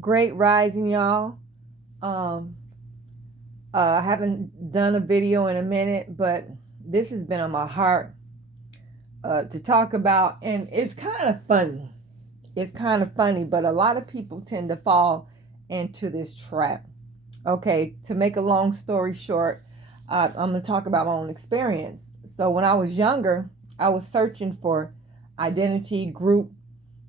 Great rising, y'all. Um, I haven't done a video in a minute, but this has been on my heart to talk about, and it's kind of funny. It's kind of funny, but a lot of people tend to fall into this trap. Okay, to make a long story short, I'm going to talk about my own experience. So, when I was younger, I was searching for identity, group,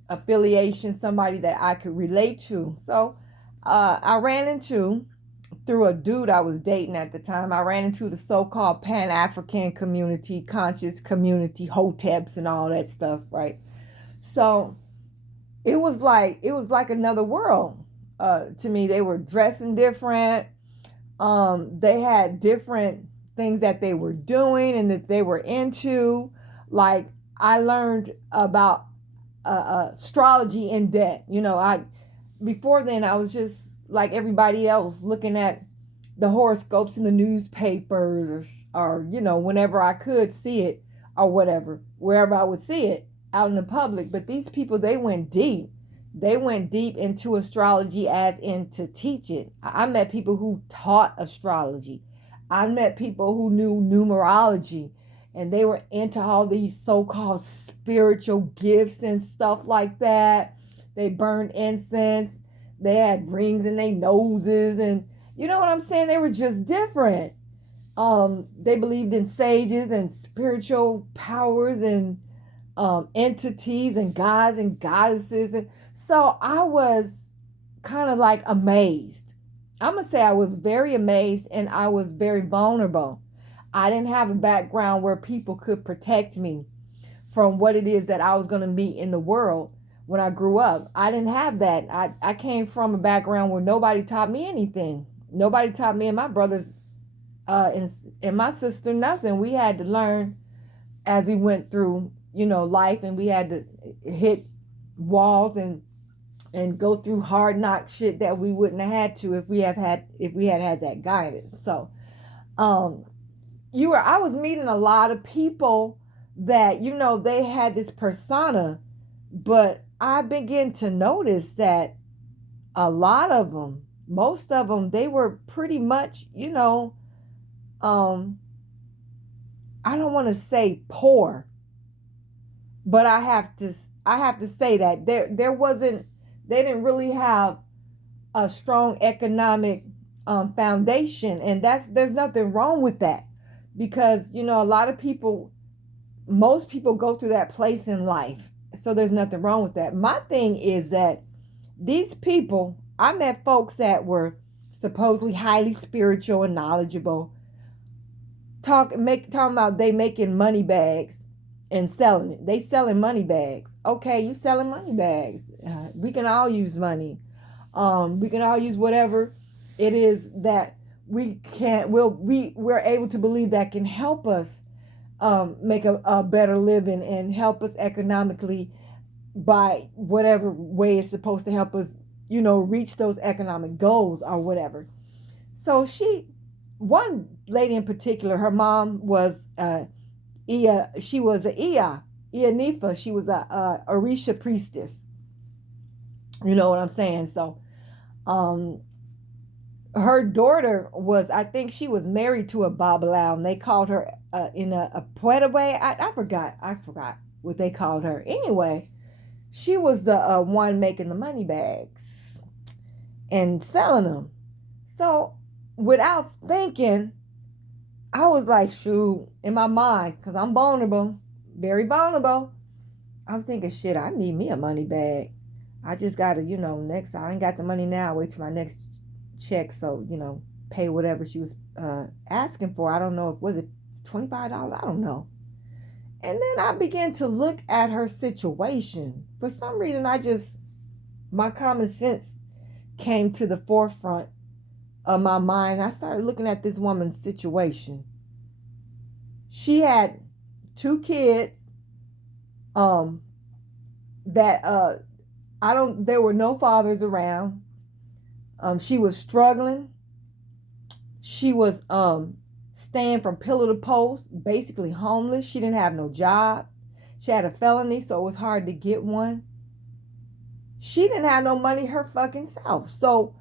affiliation, somebody that I could relate to. So, I ran into through a dude I was dating at the time. I ran into the so-called Pan-African community, conscious community, hoteps and all that stuff, right? So it was like another world to me. They were dressing different. They had different things that they were doing and that they were into. Like I learned about astrology in depth. I before then I was just like everybody else looking at the horoscopes in the newspapers or whenever I could see it or whatever, wherever I would see it out in the public. But these people, they went deep. They went deep into astrology as in to teach it. I met people who taught astrology. I met people who knew numerology and they were into all these so-called spiritual gifts and stuff like that. They burned incense. They had rings in their noses, and you know what I'm saying? They were just different. They believed in sages and spiritual powers and entities and gods and goddesses. And so I was kind of like amazed. I'm going to say I was very amazed and I was very vulnerable. I didn't have a background where people could protect me from what it is that I was going to meet in the world when I grew up. I didn't have that. I came from a background where nobody taught me anything. Nobody taught me and my brothers and my sister nothing. We had to learn as we went through, life, and we had to hit walls and go through hard knock shit that we wouldn't have had to if we had that guidance. So um I was meeting a lot of people that they had this persona, but I began to notice that a lot of them, most of them, they were pretty much, um I don't want to say poor, but I have to say that there wasn't they didn't really have a strong economic foundation, and there's nothing wrong with that, because a lot of people, most people go through that place in life, so there's nothing wrong with that. My thing is that these people, I met folks that were supposedly highly spiritual and knowledgeable, talking about they making money bags and selling it. They selling money bags. Okay, you selling money bags. We can all use money. We can all use whatever it is that we're able to believe that can help us make a better living and help us economically by whatever way it's supposed to help us, reach those economic goals or whatever. So one lady in particular, her mom was she was a Nifa. She was a Orisha priestess. You know what I'm saying? So, um, her daughter was, I think she was married to a Babalawo, and they called her in a Puerto way. I forgot what they called her. Anyway, she was the one making the money bags and selling them. So, without thinking, I was like, shoot, in my mind, because I'm vulnerable, very vulnerable. I'm thinking, shit, I need me a money bag. I just got to, next, I ain't got the money now. Wait till my next check. So, pay whatever she was asking for. I don't know. Was it $25? I don't know. And then I began to look at her situation. For some reason, my common sense came to the forefront of my mind. I started looking at this woman's situation. She had two kids um that there were no fathers around. She was struggling. She was staying from pillar to post, basically homeless. She didn't have no job. She had a felony, so it was hard to get one. She didn't have no money her fucking self. So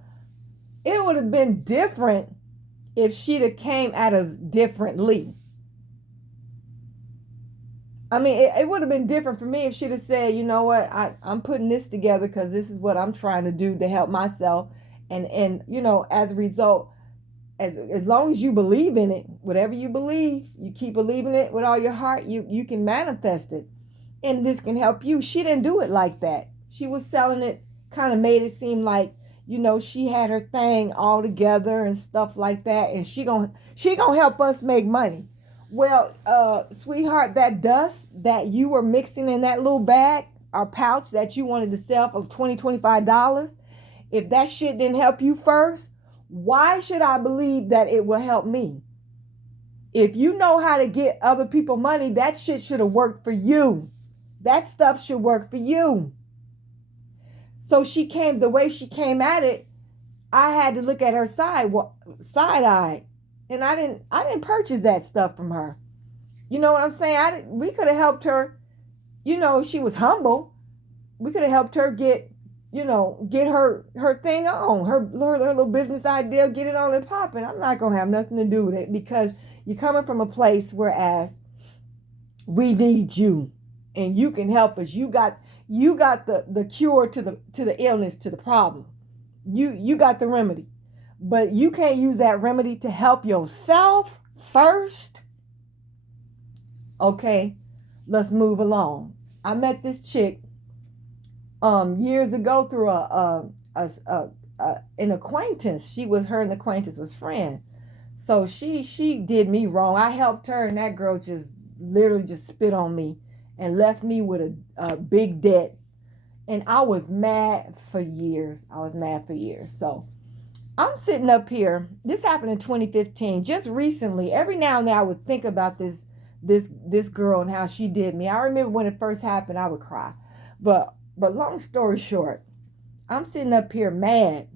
it would have been different if she'd have came at us differently. I mean, it would have been different for me if she'd have said, you know what, I'm putting this together because this is what I'm trying to do to help myself. And as a result, as long as you believe in it, whatever you believe, you keep believing it with all your heart, you can manifest it. And this can help you. She didn't do it like that. She was selling it, kind of made it seem like, she had her thing all together and stuff like that. And she gonna help us make money. Well, sweetheart, that dust that you were mixing in that little bag or pouch that you wanted to sell for $25, if that shit didn't help you first, why should I believe that it will help me? If you know how to get other people money, that shit should have worked for you. That stuff should work for you. So the way she came at it, I had to look at her side-eyed. And I didn't purchase that stuff from her. You know what I'm saying? We could have helped her, she was humble. We could have helped her get her thing on, her little business idea, get it on and popping. I'm not going to have nothing to do with it because you're coming from a place whereas we need you and you can help us. You got the cure to the illness, to the problem. You got the remedy. But you can't use that remedy to help yourself first. Okay, let's move along. I met this chick years ago through an acquaintance. Her and the acquaintance was friends. So she did me wrong. I helped her, and that girl just literally just spit on me and left me with a big debt. And I was mad for years. So I'm sitting up here. This happened in 2015. Just recently, every now and then I would think about this girl and how she did me. I remember when it first happened, I would cry. But long story short, I'm sitting up here mad,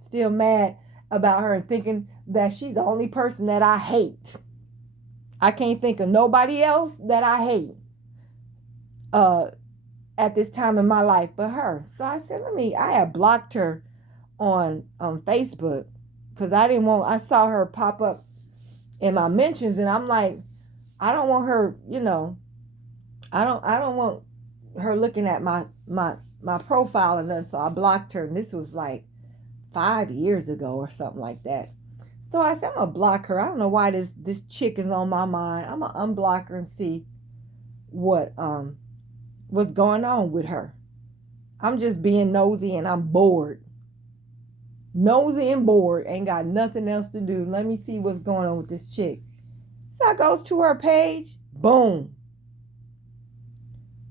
still mad about her and thinking that she's the only person that I hate. I can't think of nobody else that I hate at this time in my life but her. So I said, I had blocked her on Facebook because I saw her pop up in my mentions, and I'm like, I don't want her, I don't want her looking at my profile and nothing. So I blocked her, and this was like 5 years ago or something like that. So I said, I'm gonna block her. I don't know why this chick is on my mind. I'm gonna unblock her and see what's going on with her. I'm just being nosy and I'm bored. Nosy and bored, ain't got nothing else to do. Let me see what's going on with this chick. So I goes to her page, boom.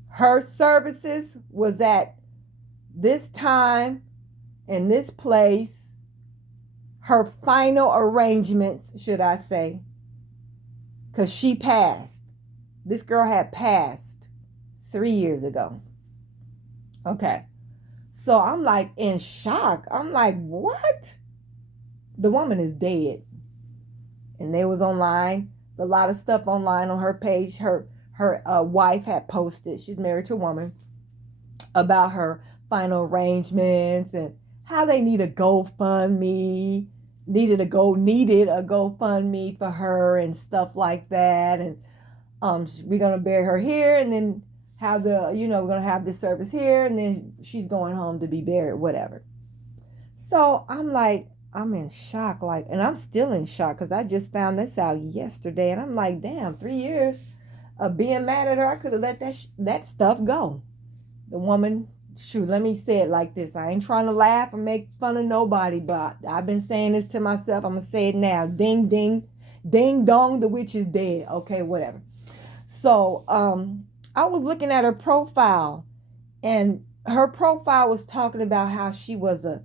Her services was at this time and this place. Her final arrangements, should I say, because she passed. This girl had passed 3 years ago. Okay. So I'm like in shock. I'm like, what? The woman is dead. And they was online. There's a lot of stuff online on her page. Her wife had posted, she's married to a woman, about her final arrangements and how they need a GoFundMe, needed a GoFundMe for her and stuff like that. And we're going to bury her here and then have we're going to have this service here, and then she's going home to be buried, whatever. So I'm like, I'm in shock, and I'm still in shock because I just found this out yesterday, and I'm like, damn, 3 years of being mad at her, I could have let that stuff go. The woman, shoot, let me say it like this. I ain't trying to laugh or make fun of nobody, but I've been saying this to myself. I'm going to say it now. Ding, ding, ding, dong, the witch is dead. Okay, whatever. So, I was looking at her profile, and her profile was talking about how she was a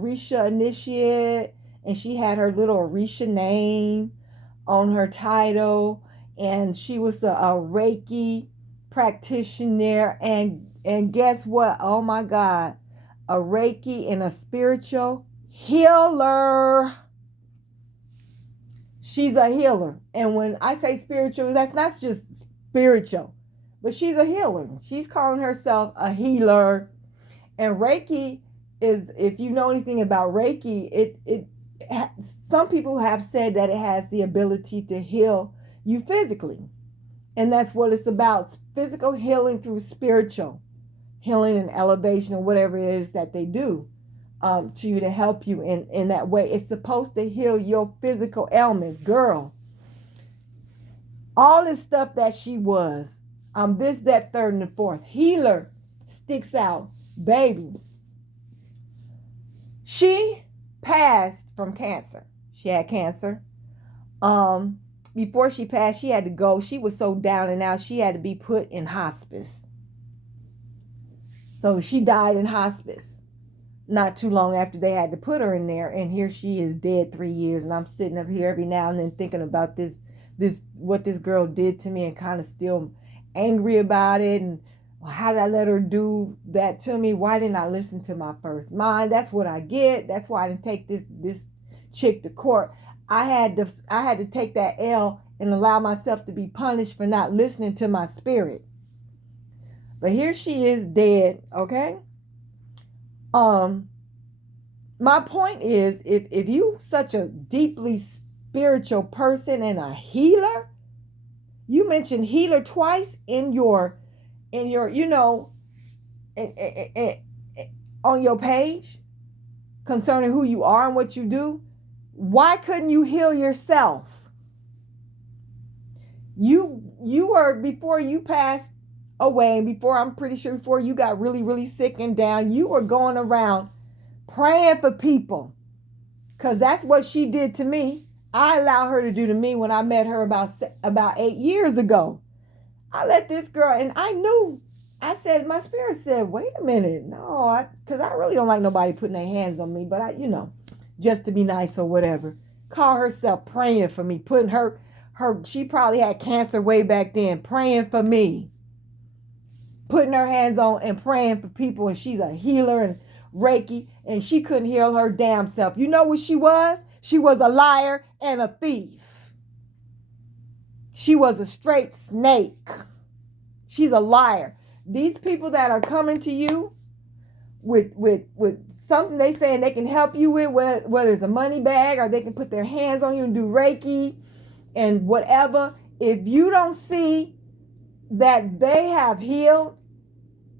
Orisha initiate, and she had her little Orisha name on her title, and she was a Reiki practitioner, and guess what? Oh my God, a Reiki and a spiritual healer. She's a healer. And when I say spiritual, that's not just spiritual, but she's a healer. She's calling herself a healer. And Reiki is, if you know anything about Reiki, some people have said that it has the ability to heal you physically. And that's what it's about. Physical healing through spiritual healing and elevation, or whatever it is that they do to you, to help you in that way. It's supposed to heal your physical ailments. Girl, all this stuff that she was, this, that, third, and the fourth. Healer sticks out. Baby, she passed from cancer. She had cancer. Before she passed, she had to go. She was so down and out, she had to be put in hospice. So she died in hospice not too long after they had to put her in there. And here she is, dead 3 years. And I'm sitting up here every now and then thinking about this what this girl did to me, and kind of still angry about it. And how did I let her do that to me? Why didn't I listen to my first mind? That's what I get. That's why I didn't take this chick to court. I had to take that L and allow myself to be punished for not listening to my spirit. But here she is, dead, okay? My point is, if you such a deeply spiritual person and a healer, you mentioned healer twice in your on your page concerning who you are and what you do. Why couldn't you heal yourself? You were, before you passed away, and I'm pretty sure before you got really, really sick and down, you were going around praying for people, because that's what she did to me. I allowed her to do to me when I met her about 8 years ago. I let this girl, and I said, my spirit said, wait a minute, no, because I really don't like nobody putting their hands on me, but just to be nice or whatever. Call herself praying for me, putting her, she probably had cancer way back then, praying for me, putting her hands on and praying for people, and she's a healer and Reiki, and she couldn't heal her damn self. You know what she was? She was a liar and a thief. She was a straight snake. She's a liar. These people that are coming to you with something they saying they can help you with, whether it's a money bag or they can put their hands on you and do Reiki and whatever, if you don't see that they have healed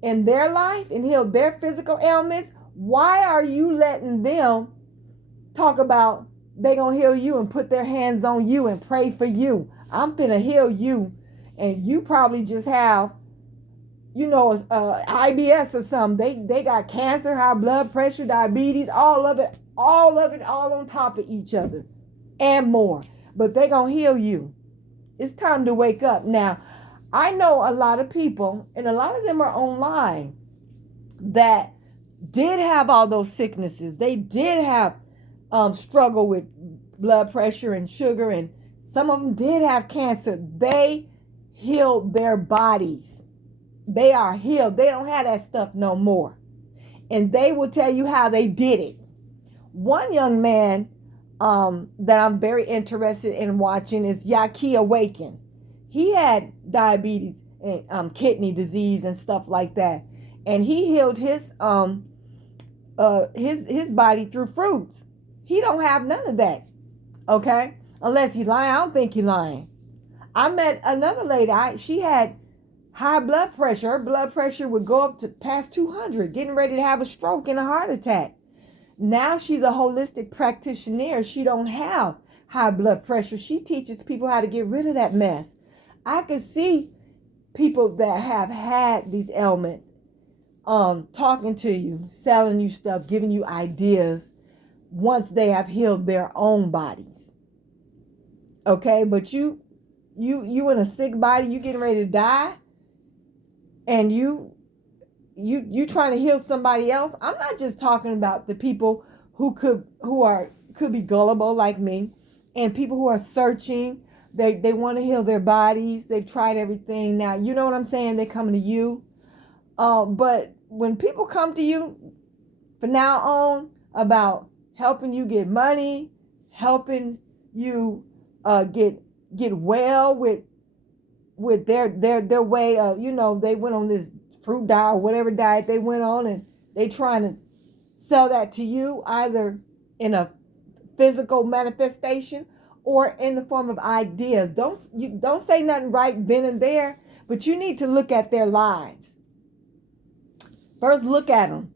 in their life and healed their physical ailments, why are you letting them talk about they gonna heal you and put their hands on you and pray for you? I'm finna heal you, and you probably just have, IBS or something. They got cancer, high blood pressure, diabetes, all of it, all on top of each other and more. But they gonna heal you. It's time to wake up. Now, I know a lot of people, and a lot of them are online, that did have all those sicknesses. They did have struggle with blood pressure and sugar, and some of them did have cancer. They healed their bodies. They are healed. They don't have that stuff no more. And they will tell you how they did it. One young man that I'm very interested in watching is Yaki Awaken. He had diabetes and kidney disease and stuff like that. And he healed his body through fruits. He don't have none of that. Okay? Unless he's lying. I don't think he's lying. I met another lady. She had high blood pressure. Her blood pressure would go up to past 200, getting ready to have a stroke and a heart attack. Now she's a holistic practitioner. She don't have high blood pressure. She teaches people how to get rid of that mess. I can see people that have had these ailments talking to you, selling you stuff, giving you ideas once they have healed their own bodies. Okay, but you in a sick body, you getting ready to die, and you trying to heal somebody else. I'm not just talking about the people who could be gullible like me, and people who are searching. They want to heal their bodies. They've tried everything. Now, you know what I'm saying? They're coming to you. But when people come to you from now on about helping you get money, helping you get well with with their way of, they went on this fruit diet or whatever diet they went on, and they trying to sell that to you either in a physical manifestation or in the form of ideas. Don't say nothing right then and there, but you need to look at their lives. First look at them,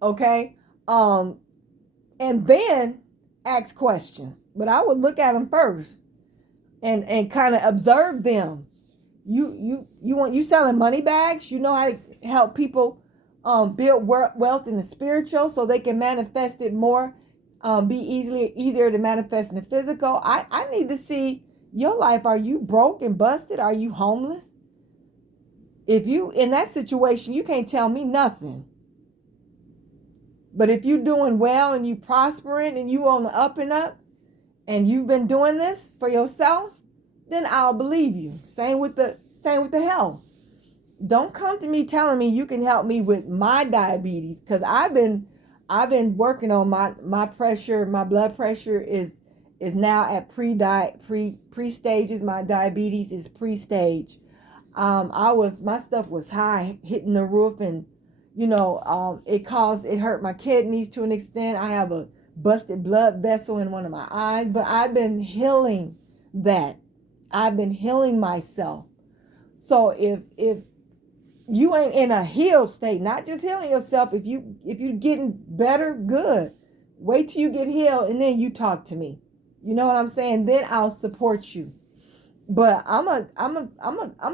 okay? And then ask questions. But I would look at them first and kind of observe them. You selling money bags? You know how to help people build wealth in the spiritual so they can manifest it more, be easier to manifest in the physical. I need to see your life. Are you broke and busted? Are you homeless? If you in that situation, you can't tell me nothing. But if you're doing well and you prospering and you on the up and up and you've been doing this for yourself, then I'll believe you. Same with the health. Don't come to me telling me you can help me with my diabetes, because I've been working on my pressure. My blood pressure is now at pre stages. My diabetes is pre-stage. My stuff was high, hitting the roof, and it hurt my kidneys to an extent. I have a busted blood vessel in one of my eyes, but I've been healing that. I've been healing myself. So if you ain't in a healed state, not just healing yourself, if you're getting better, good. Wait till you get healed and then you talk to me. You know what I'm saying? Then I'll support you. But I'm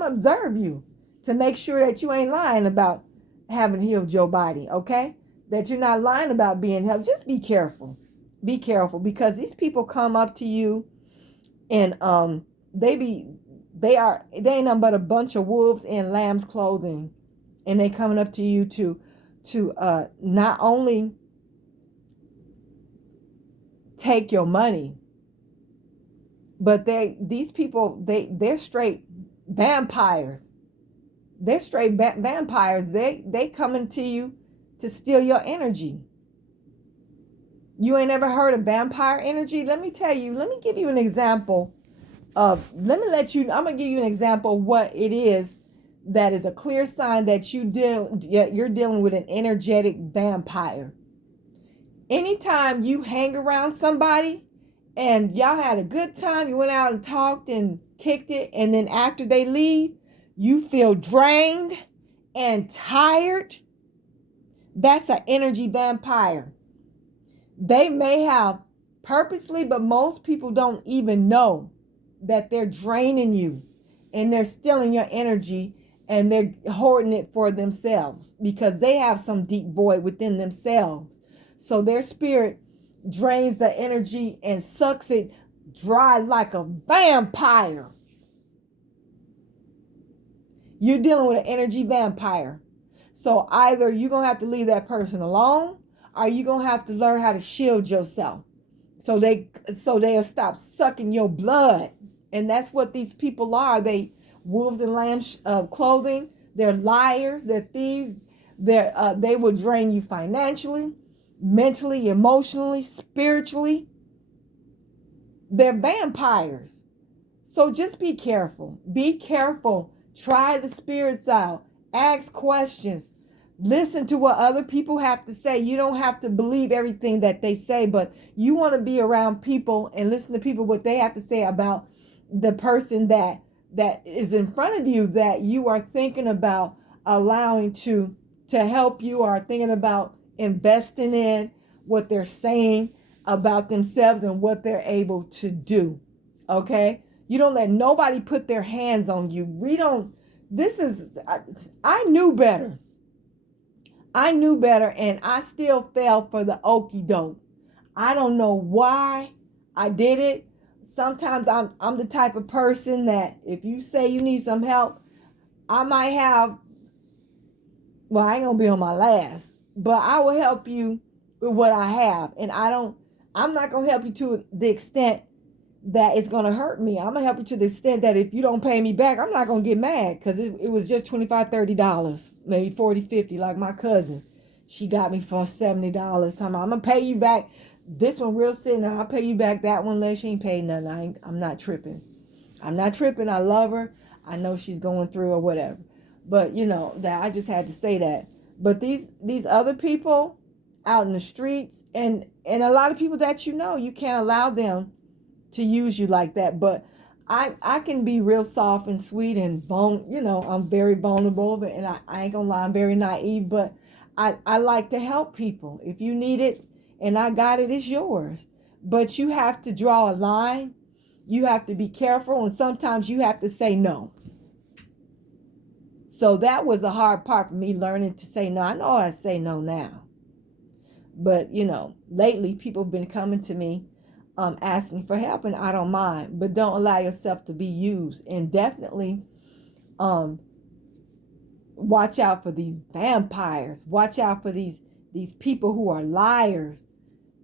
observe you to make sure that you ain't lying about having healed your body, okay? That you're not lying about being healed. Just be careful. Be careful, because these people come up to you and they ain't nothing but a bunch of wolves in lamb's clothing, and they coming up to you to not only take your money, but they're straight vampires. They're straight vampires. They coming to you to steal your energy. You ain't ever heard of vampire energy? Let me give you an example I'm going to give you an example of what it is that is a clear sign that you're dealing with an energetic vampire. Anytime you hang around somebody and y'all had a good time, you went out and talked and kicked it, and then after they leave, you feel drained and tired, that's an energy vampire. They may have purposely, but most people don't even know that they're draining you and they're stealing your energy, and they're hoarding it for themselves because they have some deep void within themselves. So their spirit drains the energy and sucks it dry like a vampire. You're dealing with an energy vampire. So either you're going to have to leave that person alone, or you're going to have to learn how to shield yourself so they'll stop sucking your blood. And that's what these people are. They wolves in lamb's clothing. They're liars. They're thieves. They will drain you financially, mentally, emotionally, spiritually. They're vampires. So just be careful. Be careful. Try the spirits out. Ask questions. Listen to what other people have to say. You don't have to believe everything that they say, but you want to be around people and listen to people, what they have to say about the person that is in front of you, that you are thinking about allowing to help you, or thinking about investing in, what they're saying about themselves and what they're able to do. Okay? You don't let nobody put their hands on you. I knew better. I knew better, and I still fell for the okie doke. I don't know why I did it. Sometimes I'm the type of person that if you say you need some help, I might have, well, I ain't gonna be on my last, but I will help you with what I have. And I'm not gonna help you to the extent that it's gonna hurt me. I'm gonna help you to the extent that if you don't pay me back, I'm not gonna get mad, because it was just $25, $30, maybe 40, 50, like my cousin. She got me for $70. I'm gonna pay you back this one real soon. Now I'll pay you back that one later. She ain't paid nothing. I'm not tripping. I love her. I know she's going through or whatever. But that I just had to say that. But these other people out in the streets, and a lot of people that you can't allow them to use you like that. But I can be real soft and sweet and I'm very vulnerable, and I ain't gonna lie, I'm very naive, but I like to help people. If you need it and I got it, it's yours. But you have to draw a line. You have to be careful, and sometimes you have to say no. So that was a hard part for me, learning to say no. I know I say no now. But, lately people have been coming to me asking for help, and I don't mind. But don't allow yourself to be used. And definitely watch out for these vampires. Watch out for these people who are liars.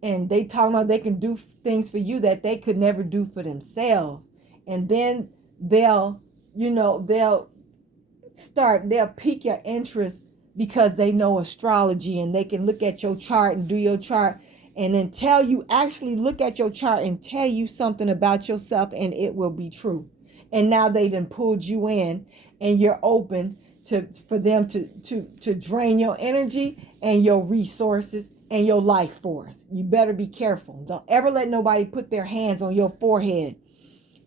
And they talk about they can do things for you that they could never do for themselves. And then they'll pique your interest because they know astrology, and they can look at your chart and do your chart and then actually look at your chart and tell you something about yourself, and it will be true. And now they done pulled you in, and you're open for them to drain your energy and your resources and your life force. You better be careful. Don't ever let nobody put their hands on your forehead.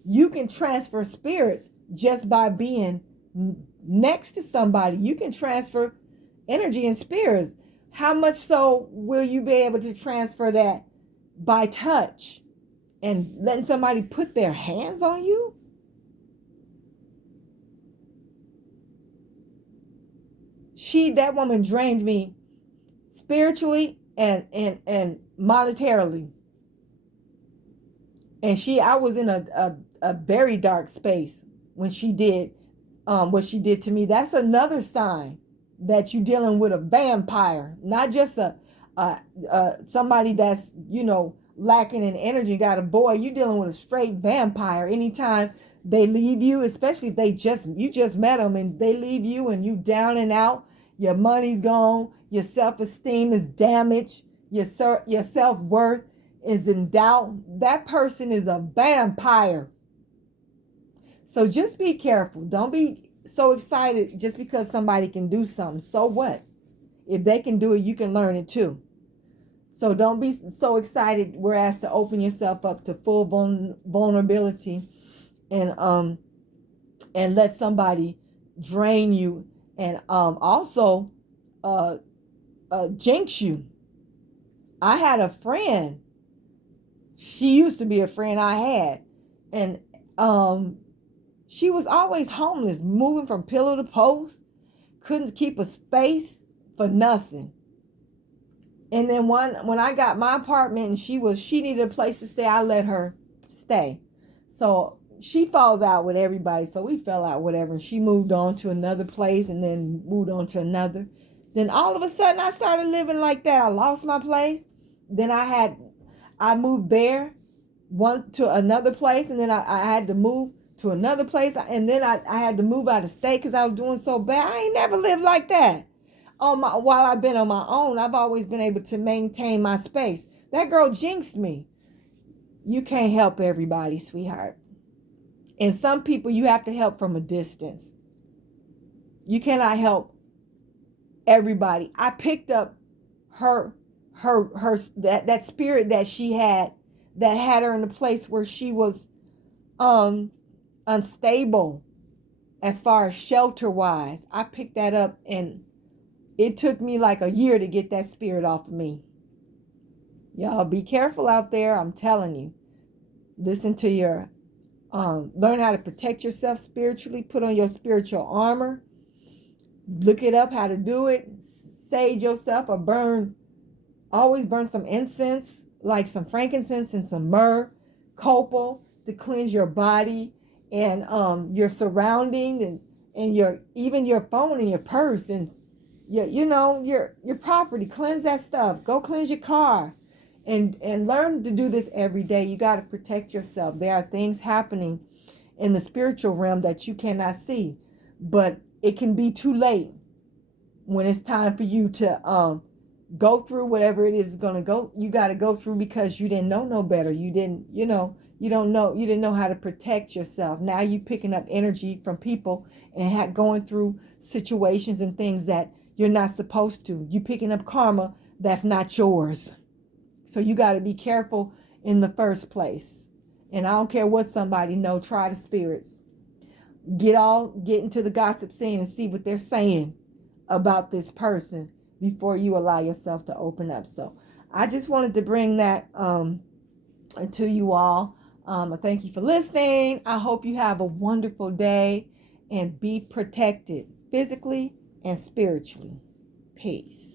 You can transfer spirits just by being next to somebody. You can transfer energy and spirits. How much so will you be able to transfer that by touch and letting somebody put their hands on you? That woman drained me spiritually and monetarily. And I was in a very dark space when she did what she did to me. That's another sign that you're dealing with a vampire, not just a somebody that's lacking in energy, got a boy. You're dealing with a straight vampire. Anytime they leave you, especially if you just met them and they leave you and you down and out, your money's gone, your self-esteem is damaged, your self-worth is in doubt. That person is a vampire. So just be careful. Don't be so excited just because somebody can do something. So what? If they can do it, you can learn it too. So don't be so excited where asked to open yourself up to full vulnerability and let somebody drain you and also jinx you. I had a friend. She used to be a friend I had, and she was always homeless, moving from pillar to post, couldn't keep a space for nothing. And then when I got my apartment and she needed a place to stay, I let her stay. So she falls out with everybody. So we fell out, whatever. And she moved on to another place and then moved on to another. Then all of a sudden I started living like that. I lost my place. Then I moved there, one to another place, and then I had to move to another place, and then I had to move out of state because I was doing so bad. I ain't never lived like that. While I've been on my own, I've always been able to maintain my space. That girl jinxed me. You can't help everybody, sweetheart. And some people you have to help from a distance. You cannot help everybody. I picked up her that spirit that she had, that had her in a place where she was unstable as far as shelter wise. I picked that up, and it took me like a year to get that spirit off of me. Y'all be careful out there. I'm telling you. Listen to your learn how to protect yourself spiritually. Put on your spiritual armor. Look it up how to do it. Sage yourself, or always burn some incense, like some frankincense and some myrrh, copal, to cleanse your body and your surroundings and even your phone and your purse and your property. Cleanse that stuff. Go cleanse your car, and learn to do this every day. You got to protect yourself. There are things happening in the spiritual realm that you cannot see, but it can be too late when it's time for you to go through whatever it is going to go. You got to go through because you didn't know no better. You didn't, You didn't know how to protect yourself. Now you picking up energy from people and going through situations and things that you're not supposed to. You picking up karma that's not yours. So you got to be careful in the first place. And I don't care what somebody know, try the spirits. Get into the gossip scene and see what they're saying about this person before you allow yourself to open up. So I just wanted to bring that to you all. I thank you for listening. I hope you have a wonderful day and be protected physically and spiritually. Peace.